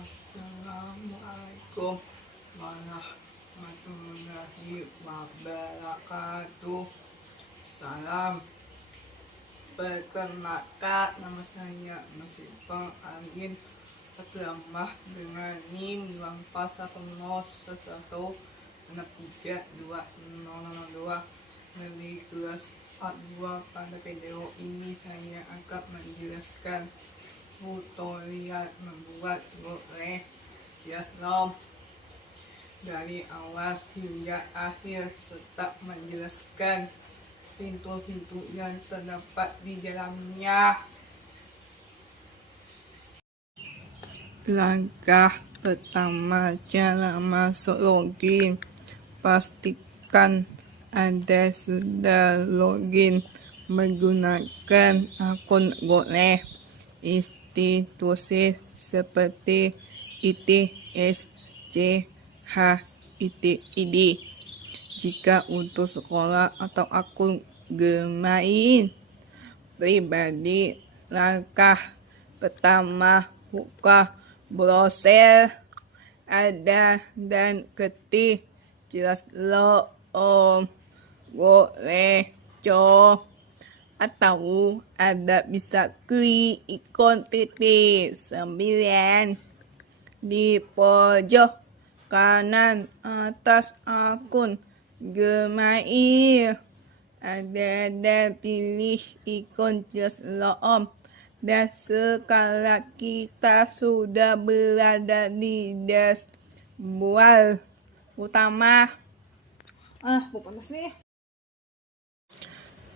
Assalamualaikum warahmatullahi wabarakatuh. Salam. Perkenalkan, nama saya Masipang Alin, tertambah dengan NIM 8111632 dari kelas 42. Pada video ini saya akan menjelaskan tutorial membuat goreng Yasnom dari awal hingga akhir, serta menjelaskan pintu-pintu yang terdapat di dalamnya. Langkah pertama, cara masuk login. Pastikan Anda sudah login menggunakan akun Goleh institusi seperti ITSCH.id. Jika untuk sekolah atau akun bermain pribadi, langkah pertama, buka browser Anda dan ketik jelas.com, atau Anda bisa klik ikon titik 9 di pojok kanan atas akun Gmail. Anda pilih ikon jelas.com, dan sekarang kita sudah berada di dashboard utama. Panas nih.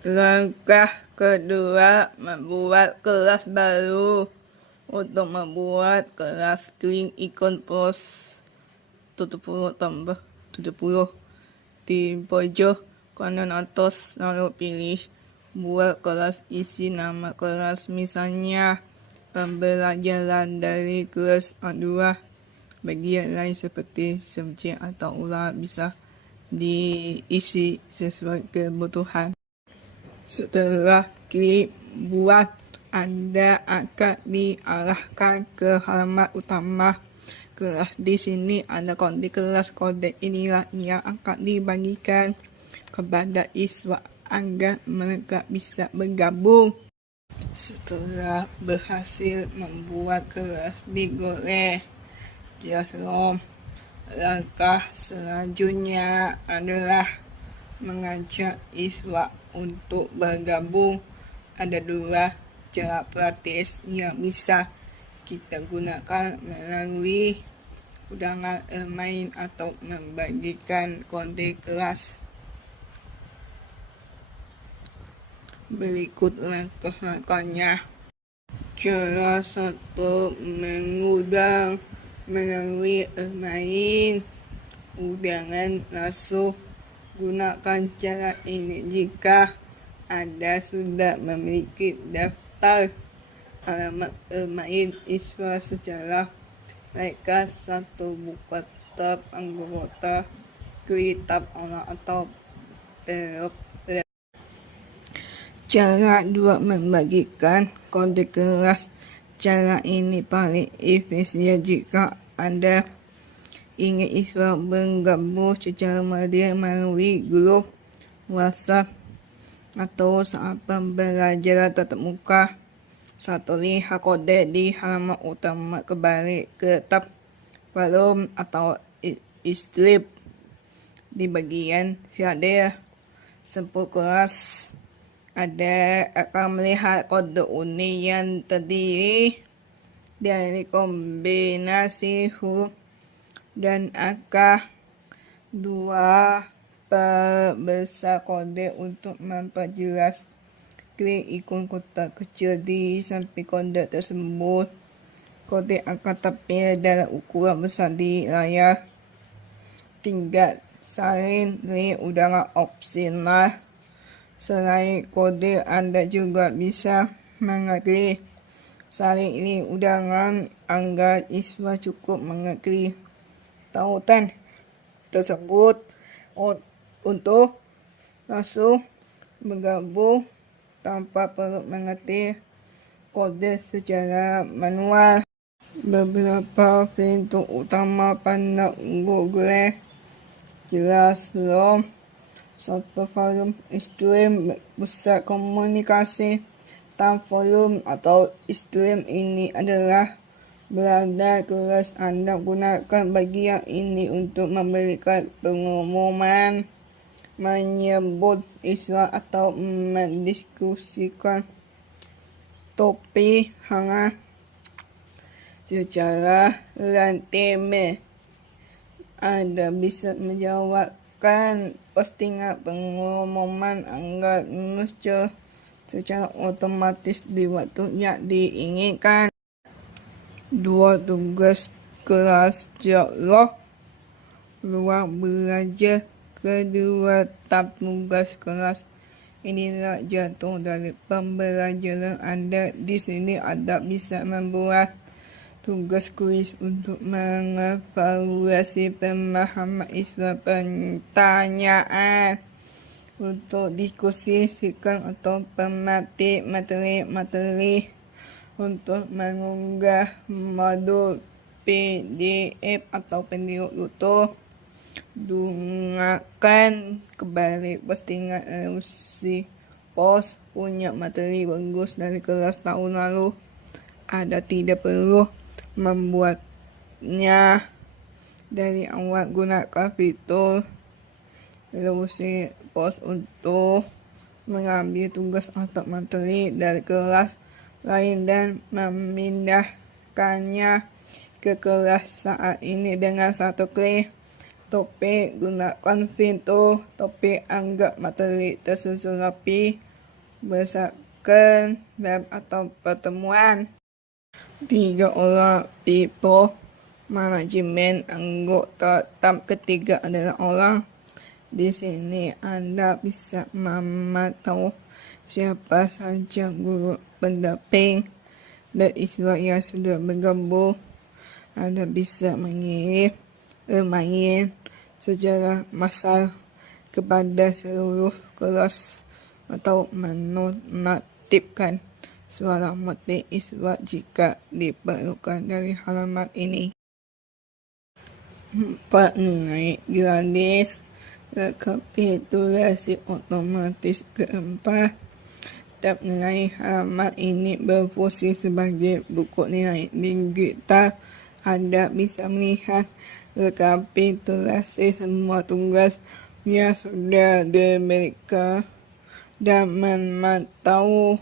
Langkah kedua, membuat kelas baru. Untuk membuat kelas, klik ikon plus 70 tambah 70 di pojok kanan atas, lalu pilih buat kelas. Isi nama kelas, misalnya pembelajaran dari kelas A2. Bagian lain seperti subjek atau ulang bisa diisi sesuai kebutuhan. Setelah klik buat, Anda akan diarahkan ke halaman utama kelas. Di sini ada kode kelas. Kode inilah yang akan dibagikan kepada siswa agar mereka bisa bergabung. Setelah berhasil membuat kelas di Goleh Yasnom, langkah selanjutnya adalah mengajak siswa untuk bergabung. Ada dua cara praktis yang bisa kita gunakan melalui undangan main atau membagikan kode kelas. Berikut langkah-langkahnya. Cara satu, mengundang melalui main undangan langsung. Gunakan cara ini jika Anda sudah memiliki daftar alamat main siswa secara mereka. Satu, buka tab anggota, klik tab orang atau belok. Cara 2, membagikan kode kelas. Cara ini paling efisien jika Anda ingin siswa bergabung secara mandiri melalui grup WhatsApp atau saat pembelajaran tatap muka. Satu, lihat kode di halaman utama, kembali ke tab forum atau strip di bagian header sampul kelas. Anda akan melihat kode unik yang terdiri dari kombinasi huruf dan angka. 2, perbesar kode untuk memperjelas. Klik ikon kotak kecil di samping kode tersebut. Kode akan tampil dalam ukuran besar di layar. 3, salin link undangan opsional. Selain kode, Anda juga bisa mengeklik salin link undangan agar siswa cukup mengeklik tautan tersebut untuk langsung bergabung tanpa perlu mengetik kode secara manual. Beberapa pintu utama pada Google Classroom. Satu forum stream pusat komunikasi. Forum atau stream ini adalah berada kelas Anda gunakan bagian ini untuk memberikan pengumuman, menyebut isu atau mendiskusikan topik hangat secara random. Anda bisa menjawabkan postingan pengumuman agar muncul secara otomatis di waktu yang diinginkan. 2. Tugas kelas dialog ruang belajar. Kedua tugas kelas inilah jatuh dari pembelajaran Anda. Di sini Anda bisa membuat tugas kuis untuk mengevaluasi pemahaman isu pertanyaan, untuk diskusi sikan atau pemetik materi, untuk mengunggah modul PDF atau video YouTube. Gunakan kembali postingan elusi post punya materi bagus dari kelas tahun lalu. Anda tidak perlu membuatnya dari awal. Gunakan fitur elusi post untuk mengambil tugas atau materi dari kelas lain dan memindahkannya ke kelas saat ini dengan satu klik. Topik, gunakan fitur topik anggap materi tersusun rapi berdasarkan web atau pertemuan. 3. Orang people manajemen anggota. Tahap ketiga adalah orang. Di sini Anda bisa memantau siapa saja guru pendamping dan siswa yang sudah bergabung. Anda bisa mengirim reminder secara massal kepada seluruh kelas atau menonaktifkan suara mati siswa jika diperlukan dari halaman ini. 4. Nilai gratis rekapitulasi otomatis. Keempat, tab nilai halaman ini berfungsi sebagai buku nilai digital. Anda bisa melihat rekapitulasi semua tugas yang sudah diberikan dan memantau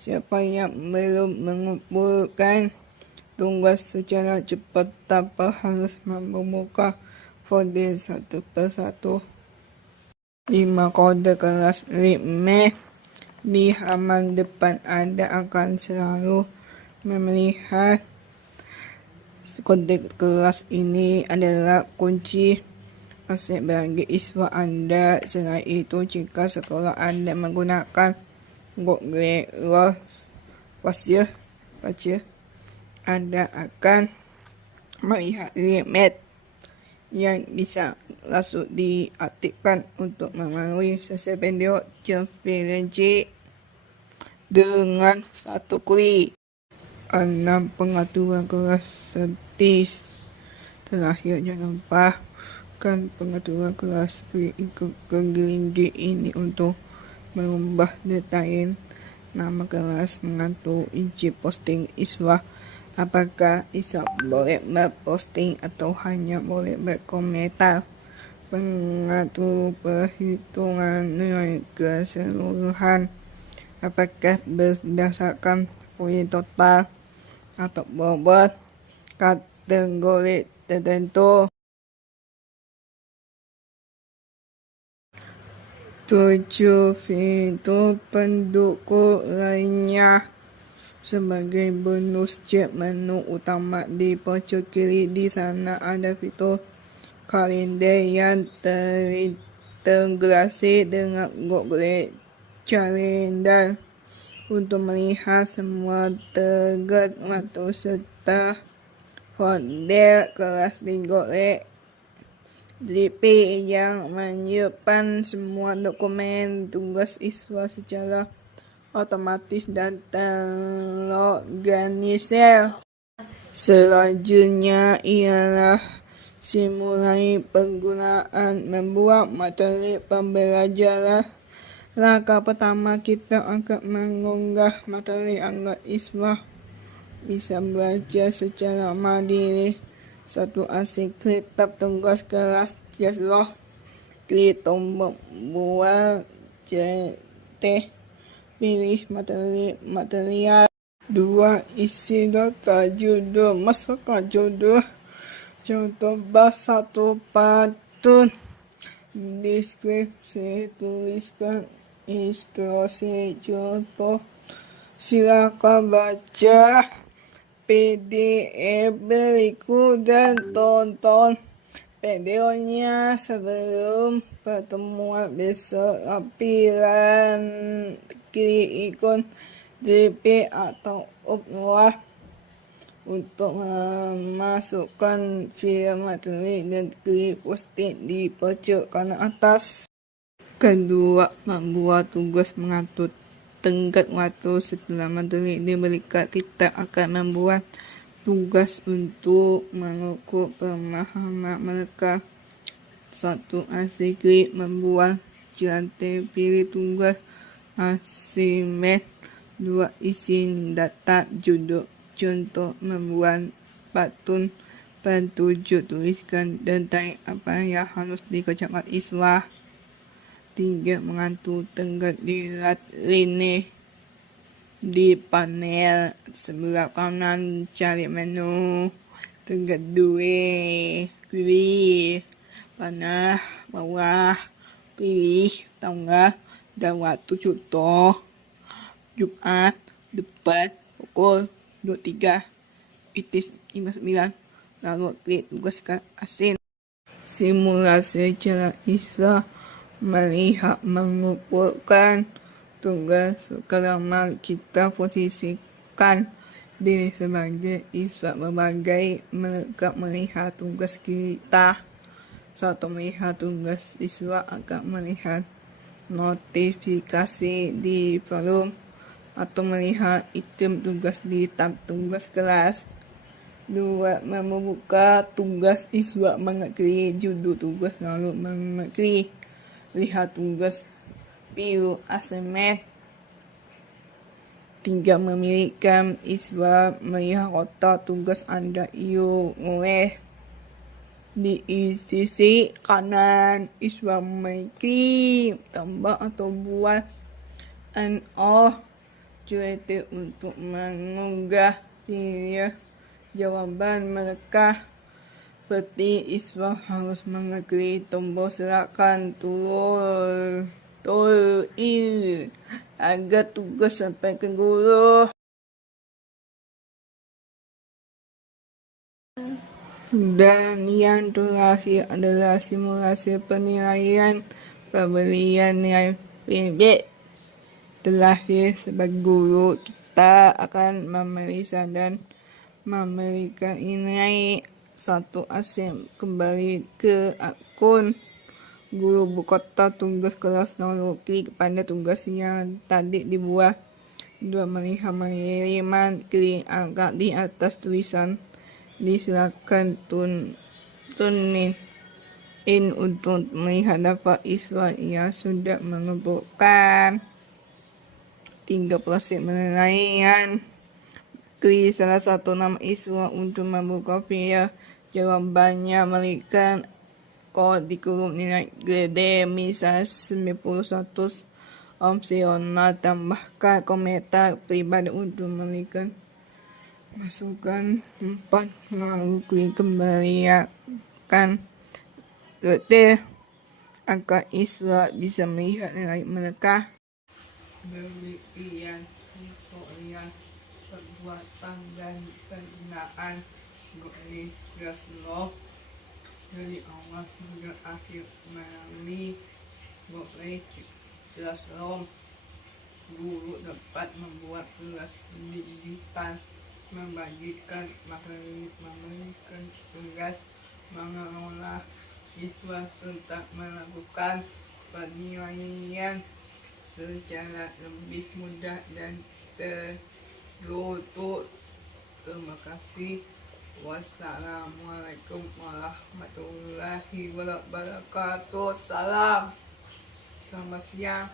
siapa yang belum mengumpulkan tugas secara cepat tanpa harus membuka folder satu persatu. 5. Kode kelas limit. Di halaman depan Anda akan selalu melihat kode kelas. Ini adalah kunci aset bagi siswa Anda. Selain itu, jika sekolah Anda menggunakan Google Classroom, Anda akan melihat limit yang bisa langsung diaktifkan untuk melalui sesi video conferensi dengan satu klik. 6. Pengaturan kelas statis. Terakhir, jangan lupakan pengaturan kelas. Ikut link ini untuk merubah detail nama kelas, mengatur izin posting siswa, apakah siswa boleh berposting atau hanya boleh berkomentar, mengatur perhitungan nilai keseluruhan, apakah berdasarkan poin total atau bobot kategori tertentu. 7. Fitur pendukung lainnya. Sebagai bonus, cek menu utama di pojok kiri. Di sana ada fitur kalender yang terintegrasi dengan Google Calendar untuk melihat semua target waktu serta folder kelas di Google Drive yang menyimpan semua dokumen tugas siswa secara otomatis dan terorganisir. Selanjutnya ialah simulasi penggunaan membuat materi pembelajaran. Langkah pertama, kita akan mengunggah materi agar siswa bisa belajar secara mandiri. 1. Asyik klik tab tugas kelas Jasloh. Klik tombol buat CT. Pilih material. 2. Isi data judul masyarakat judul. Contoh bahasa 1 pantun. Deskripsi tuliskan instruksi contoh. Silakan baca PDF berikut dan tonton videonya sebelum pertemuan besok. Lampiran klik ikon JP atau upload untuk memasukkan file materi dan klik posting di pojok kanan atas. Kedua, membuat tugas mengatur tenggat waktu. Setelah materi diberikan, kita akan membuat tugas untuk mengukur pemahaman mereka. 1. Klik membuat CT. Pilih tugas assignment. 2. Isi data judul. Contoh membuat pantun. 7. Tuliskan detail apa yang harus dikerjakan siswa. 3. Mengatur tenggat di lini di panel sebelah kanan. Cari menu tenggat 2. Pilih panah bawah. Pilih tanggal dan waktu contoh Jumat depan pukul 23.59. Lalu klik tugaskan asin. Simulasi cara siswa melihat mengumpulkan tugas. Sekarang mari kita posisikan diri sebagai siswa berbagai mereka melihat tugas kita. 1. Melihat tugas siswa akan melihat notifikasi di forum atau melihat item tugas di tab tugas kelas. 2. Membuka tugas siswa, mengklik judul tugas lalu mengklik lihat tugas view assignment. 3. Memilihkan siswa melihat kotak tugas Anda oleh di sisi kanan. Siswa mengklik tambah atau buat CT untuk mengunggah pilih jawaban mereka. Seperti siswa harus mengklik tombol silakan turun agar tugas sampai ke guru. Dan yang terakhir adalah simulasi penilaian pemberian nilai feedback. Terakhir, sebagai guru, kita akan memeriksa dan memberikan nilai. 1. Asyik kembali ke akun guru buka tugas kelas lalu klik pada tugas yang tadi dibuat. 2. Melihat pengiriman. Klik angka di atas tulisan disilakan tunin in untuk melihat dapat siswa yang sudah mengumpulkan. 3. Proses penilaian. Klik salah satu nama siswa untuk membuka file jawabannya. Berikan kurikulum nilai grade misal 91 opsional. Tambahkan komentar pribadi untuk memberikan masukan. 4. Lalu klik kembalikan grade agar siswa bisa melihat nilai mereka. Demikian tutorial perbuatan dan penggunaan Google Jasloh dari awal hingga akhir melalui Google Jasloh. Guru dapat membuat kelas digital, membagikan materi, memberikan tugas, mengelola siswa serta melakukan penilaian secara lebih mudah dan tertutup. Terima kasih. Wassalamualaikum warahmatullahi wabarakatuh. Salam. Selamat siang.